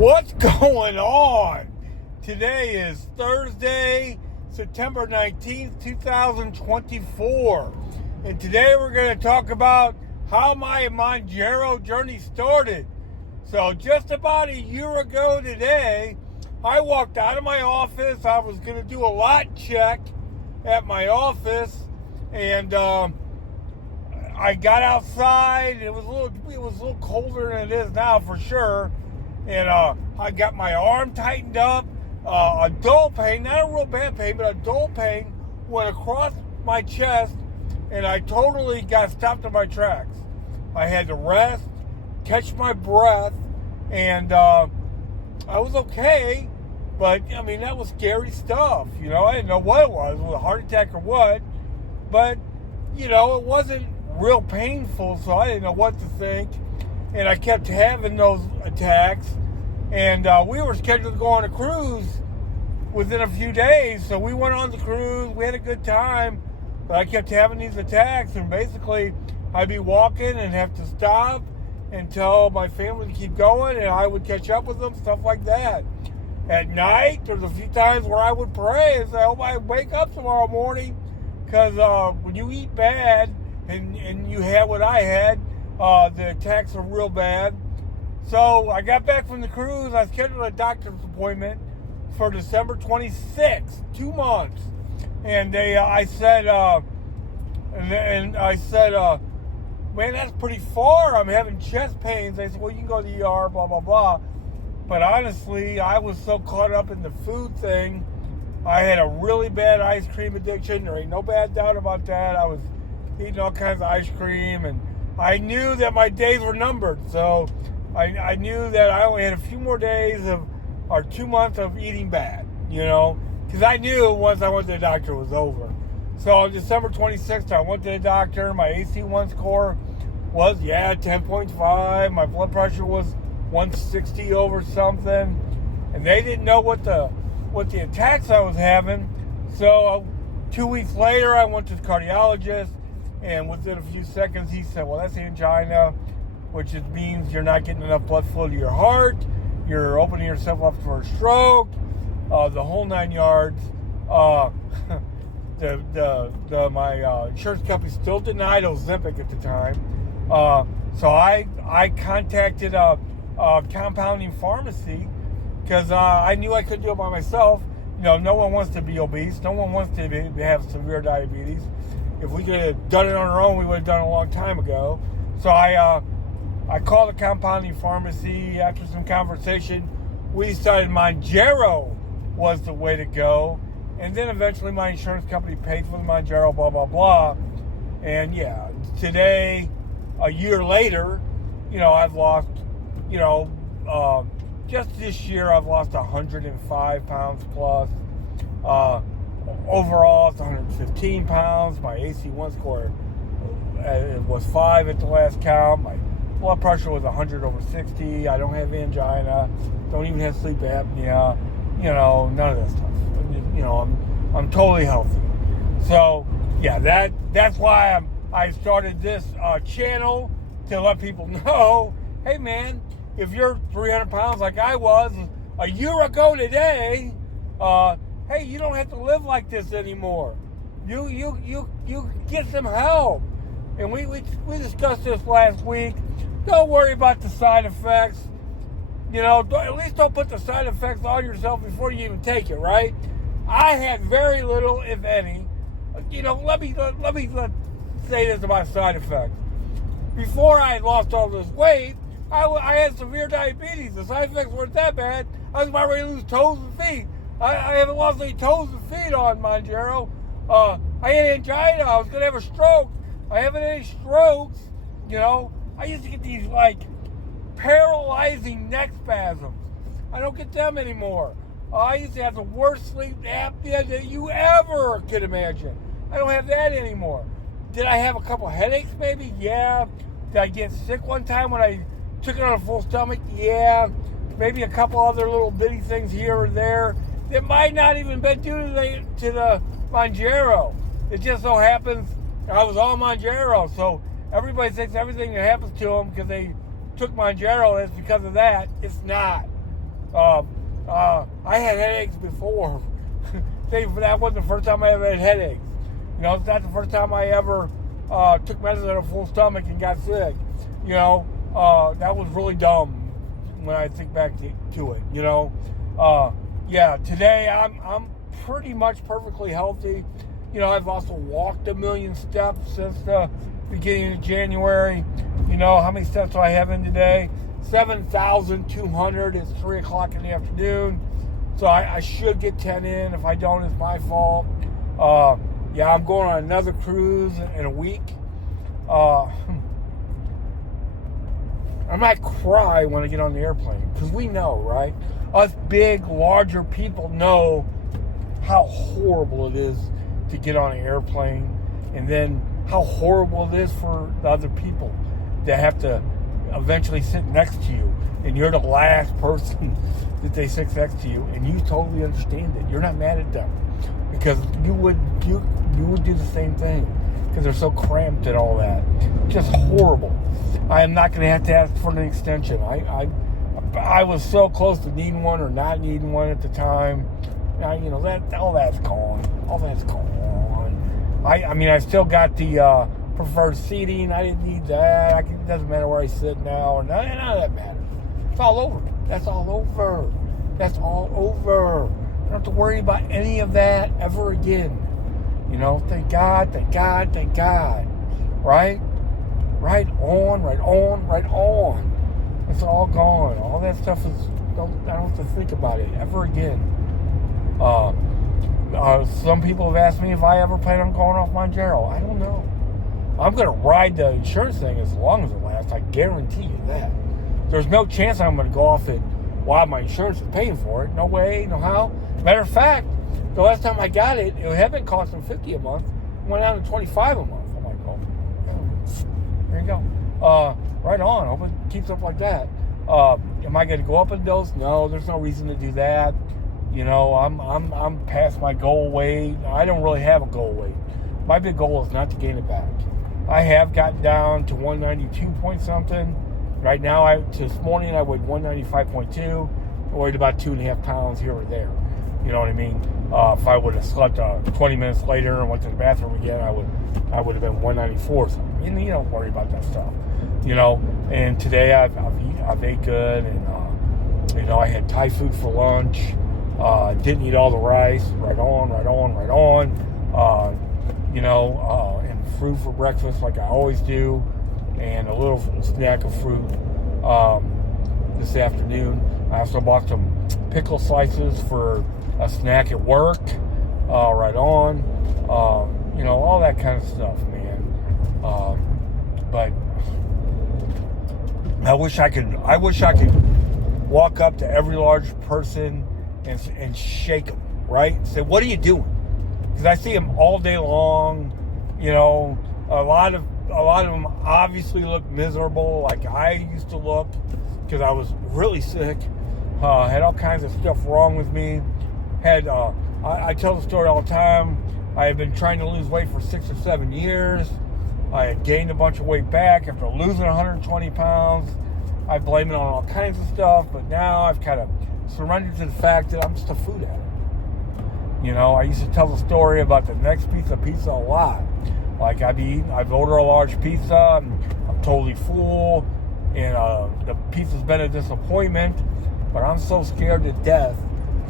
What's going on? Today is Thursday, September 19th, 2024. And today we're going to talk about how my Mounjaro journey started. So just about a year ago today, I walked out of my office. I was going to do a lot check at my office, and I got outside. It was a little colder than it is now for sure. And I got my arm tightened up. A dull pain, not a real bad pain, but a dull pain went across my chest, and I totally got stopped in my tracks. I had to rest, catch my breath, and I was okay. But, I mean, that was scary stuff. You know, I didn't know what it was a heart attack or what. But, you know, it wasn't real painful, so I didn't know what to think. And I kept having those attacks. And we were scheduled to go on a cruise within a few days. So we went on the cruise. We had a good time. But I kept having these attacks. And basically, I'd be walking and have to stop and tell my family to keep going. And I would catch up with them, stuff like that. At night, there's a few times where I would pray and say, I hope I wake up tomorrow morning. Because when you eat bad and you had what I had, the attacks are real bad. So I got back from the cruise. I scheduled a doctor's appointment for December 26th, 2 months. And I said, man, that's pretty far. I'm having chest pains. They said, well, you can go to the ER, blah, blah, blah. But honestly, I was so caught up in the food thing. I had a really bad ice cream addiction. There ain't no bad doubt about that. I was eating all kinds of ice cream, and I knew that my days were numbered. So I knew that I only had a few more days or 2 months of eating bad, you know, because I knew once I went to the doctor it was over. So on December 26th, I went to the doctor. My AC1 score was, 10.5. My blood pressure was 160 over something. And they didn't know what the attacks I was having. So 2 weeks later, I went to the cardiologist. And within a few seconds, he said, well, that's angina, which means you're not getting enough blood flow to your heart. You're opening yourself up for a stroke, the whole 9 yards. My insurance company still denied Ozempic at the time. So I contacted a compounding pharmacy because I knew I couldn't do it by myself. You know, no one wants to be obese. No one wants to have severe diabetes. If we could have done it on our own, we would have done it a long time ago. So I called the compounding pharmacy. After some conversation, we decided Mounjaro was the way to go. And then eventually my insurance company paid for the Mounjaro, blah, blah, blah. And yeah, today, a year later, you know, I've lost, you know, just this year I've lost 105 pounds plus. Overall, it's 115 pounds. My AC1 score was 5 at the last count. My blood pressure was 100 over 60. I don't have angina. Don't even have sleep apnea. You know, none of that stuff. You know, I'm totally healthy. So, yeah, that's why I started this channel to let people know, hey, man, if you're 300 pounds like I was a year ago today, hey, you don't have to live like this anymore. You get some help. And we discussed this last week. Don't worry about the side effects. You know, at least don't put the side effects on yourself before you even take it, right? I had very little, if any. You know, let me say this about side effects. Before I had lost all this weight, I had severe diabetes. The side effects weren't that bad. I was about ready to lose toes and feet. I haven't lost any toes and feet on Mounjaro. I had angina. I was going to have a stroke. I haven't had any strokes. You know, I used to get these, like, paralyzing neck spasms. I don't get them anymore. I used to have the worst sleep apnea that you ever could imagine. I don't have that anymore. Did I have a couple headaches maybe? Yeah. Did I get sick one time when I took it on a full stomach? Yeah. Maybe a couple other little bitty things here or there. It might not even been due to the Mounjaro. It just so happens I was on Mounjaro, so everybody thinks everything that happens to them because they took Mounjaro is because of that. It's not. I had headaches before. That wasn't the first time I ever had headaches. It's not the first time I ever took medicine at a full stomach and got sick. That was really dumb when I think back to it. Today I'm pretty much perfectly healthy. I've also walked 1 million steps since the beginning of January. How many steps do I have in today? 7,200. It's 3 o'clock in the afternoon. So I should get 10 in. If I don't, it's my fault. I'm going on another cruise in a week. I might cry when I get on the airplane, because we know, right? Us big, larger people know how horrible it is to get on an airplane, and then how horrible it is for the other people that have to eventually sit next to you, and you're the last person that they sit next to you, and you totally understand it. You're not mad at them, because you would do the same thing, because they're so cramped and all that. Just horrible. I am not going to have to ask for an extension. I was so close to needing one or not needing one at the time. Now, all that's gone. All that's gone. I still got the preferred seating. I didn't need that. It doesn't matter where I sit now, or none of that matters. It's all over. That's all over. That's all over. I don't have to worry about any of that ever again. Thank God, thank God, thank God. Right? Right on, right on, right on. It's all gone. All that stuff I don't have to think about it ever again. Some people have asked me if I ever plan on going off Mounjaro. I don't know. I'm going to ride the insurance thing as long as it lasts. I guarantee you that. There's no chance I'm going to go off it while my insurance is paying for it. No way, no how. Matter of fact, the last time I got it, it had been costing $50 a month. It went down to $25 a month. I'm like, oh, there you go. Right on. Hope it keeps up like that. Am I going to go up in dose? No, there's no reason to do that. I'm past my goal weight. I don't really have a goal weight. My big goal is not to gain it back. I have gotten down to 192 point something. Right now, this morning I weighed 195.2. I weighed about 2.5 pounds here or there. You know what I mean? If I would have slept 20 minutes later and went to the bathroom again, I would have been 194 or something. And you don't worry about that stuff. And today I've ate good, and I had Thai food for lunch. Didn't eat all the rice. Right on. And fruit for breakfast like I always do, and a little snack of fruit this afternoon. I also bought some pickle slices for a snack at work. Right on. All that kind of stuff, man. But I wish I could walk up to every large person and shake them, right? Say, what are you doing? Because I see them all day long. A lot of them obviously look miserable, like I used to look, because I was really sick. Had all kinds of stuff wrong with me. I tell the story all the time. I had been trying to lose weight for 6 or 7 years. I had gained a bunch of weight back after losing 120 pounds. I blame it on all kinds of stuff, but now I've kind of surrendered to the fact that I'm just a food addict. I used to tell the story about the next piece of pizza a lot. Like I've ordered a large pizza, I'm totally full, and the pizza's been a disappointment, but I'm so scared to death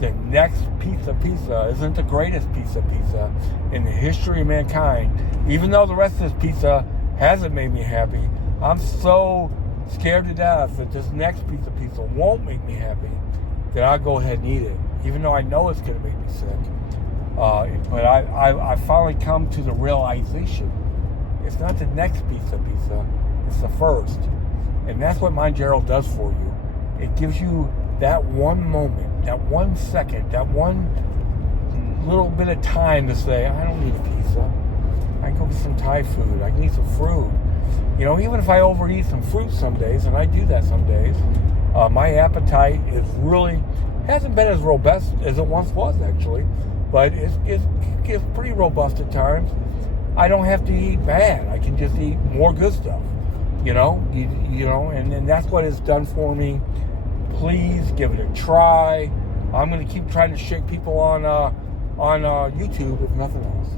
the next piece of pizza isn't the greatest piece of pizza in the history of mankind. Even though the rest of this pizza hasn't made me happy, I'm so scared to death that this next piece of pizza won't make me happy that I'll go ahead and eat it, even though I know it's going to make me sick. But I finally come to the realization it's not the next piece of pizza, it's the first. And that's what Mounjaro does for you. It gives you that one moment, that 1 second, that one little bit of time to say, I don't need a pizza. I can go get some Thai food. I can eat some fruit. Even if I overeat some fruit some days, and I do that some days, my appetite hasn't been as robust as it once was, actually. But it's pretty robust at times. I don't have to eat bad. I can just eat more good stuff. And that's what it's done for me please give it a try. I'm going to keep trying to shake people on YouTube, if nothing else.